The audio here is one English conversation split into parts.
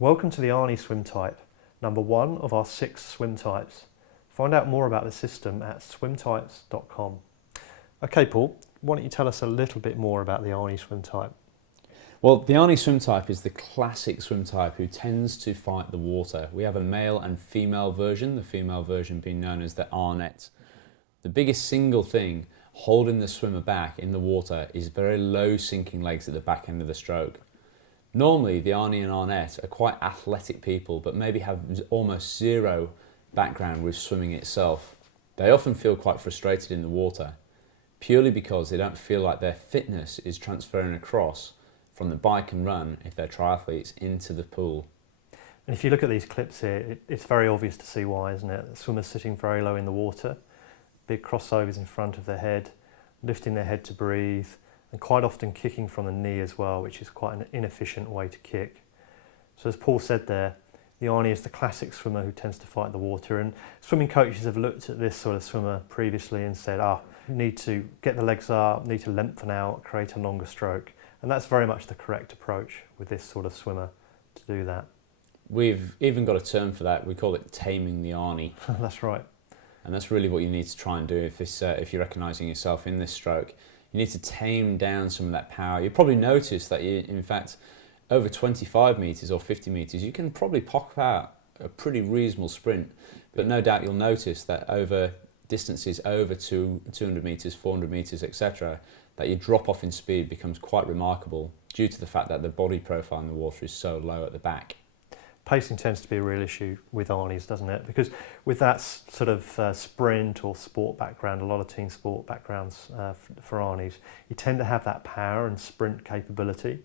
Welcome to the Arnie swim type, number 1 of our 6 swim types. Find out more about the system at swimtypes.com. Okay, Paul, why don't you tell us a little bit more about the Arnie swim type? Well, the Arnie swim type is the classic swim type who tends to fight the water. We have a male and female version, the female version being known as the Arnette. The biggest single thing holding the swimmer back in the water is very low sinking legs at the back end of the stroke. Normally, the Arnie and Arnette are quite athletic people, but maybe have almost zero background with swimming itself. They often feel quite frustrated in the water, purely because they don't feel like their fitness is transferring across from the bike and run, if they're triathletes, into the pool. And if you look at these clips here, it's very obvious to see why, isn't it? The swimmer's sitting very low in the water, big crossovers in front of their head, lifting their head to breathe, and quite often kicking from the knee as well, which is quite an inefficient way to kick. So as Paul said there, the Arnie is the classic swimmer who tends to fight the water, and swimming coaches have looked at this sort of swimmer previously and said, you need to get the legs up, need to lengthen out, create a longer stroke. And that's very much the correct approach with this sort of swimmer to do that. We've even got a term for that. We call it taming the Arnie. That's right. And that's really what you need to try and do if you're recognising yourself in this stroke. You need to tame down some of that power. You'll probably notice that in fact, over 25 metres or 50 metres, you can probably pop out a pretty reasonable sprint. But no doubt you'll notice that over distances over 200 metres, 400 metres, etc., that your drop off in speed becomes quite remarkable due to the fact that the body profile in the water is so low at the back. Pacing tends to be a real issue with Arnies, doesn't it? Because with that sort of sprint or sport background, a lot of team sport backgrounds for Arnies, you tend to have that power and sprint capability.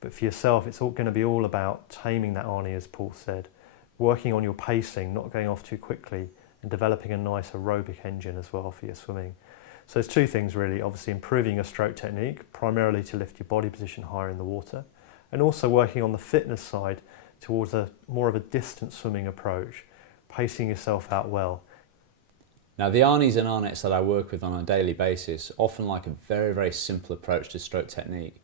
But for yourself, it's all going to be all about taming that Arnie, as Paul said, working on your pacing, not going off too quickly, and developing a nice aerobic engine as well for your swimming. So there's two things really, obviously improving your stroke technique, primarily to lift your body position higher in the water, and also working on the fitness side towards more of a distance swimming approach, pacing yourself out well. Now the Arnies and Arnettes that I work with on a daily basis often like a very, very simple approach to stroke technique.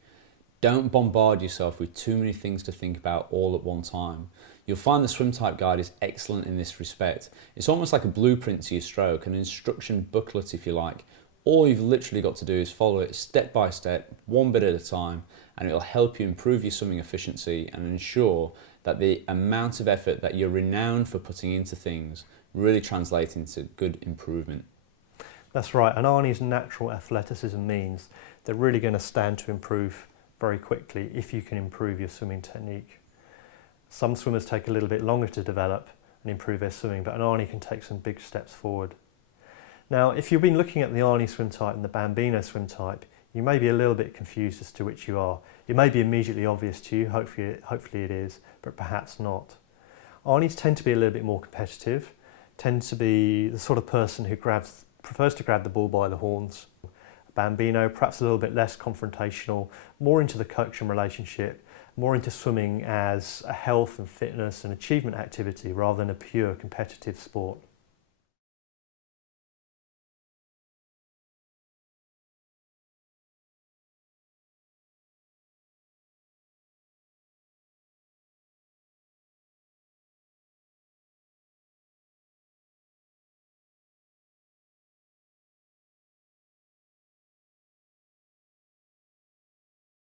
Don't bombard yourself with too many things to think about all at one time. You'll find the swim type guide is excellent in this respect. It's almost like a blueprint to your stroke, an instruction booklet if you like. All you've literally got to do is follow it step by step, one bit at a time, and it'll help you improve your swimming efficiency and ensure that the amount of effort that you're renowned for putting into things really translates into good improvement. That's right, and Arnie's natural athleticism means they're really going to stand to improve very quickly if you can improve your swimming technique. Some swimmers take a little bit longer to develop and improve their swimming, but an Arnie can take some big steps forward. Now, if you've been looking at the Arnie swim type and the Bambino swim type, you may be a little bit confused as to which you are. It may be immediately obvious to you, hopefully it is, but perhaps not. Arnies tend to be a little bit more competitive, tend to be the sort of person who prefers to grab the bull by the horns. Bambino, perhaps a little bit less confrontational, more into the coach and relationship, more into swimming as a health and fitness and achievement activity rather than a pure competitive sport.